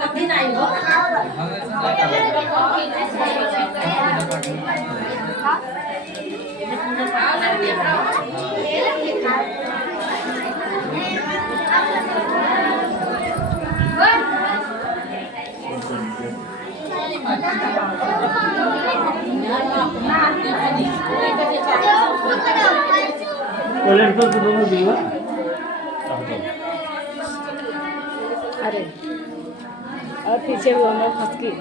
कभी नाही हो अरे और पीछे हुआ मैं फंस गई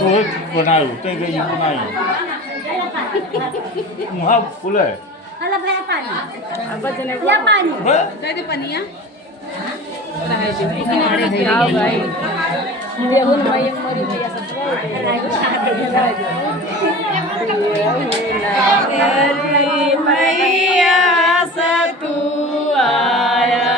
tôi vừa nào tôi cái gì cái này ngủ boleh hala भया पाणी अब जने या पाणी काय ते पाणी या हाँ भाई देहून मयंग मरी भैया मैया सतु आया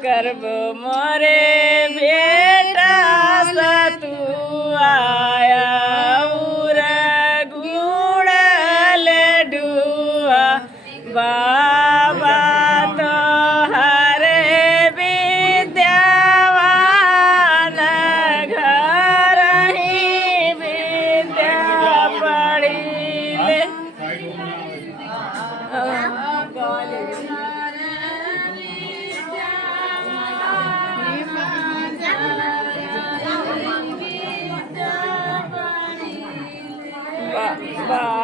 गर्भ मोरे बेटा सतु आया उर गुड़ लडुआ बाबा तो हरे विद्यावान घर ही विद्या पढ़ी ले बा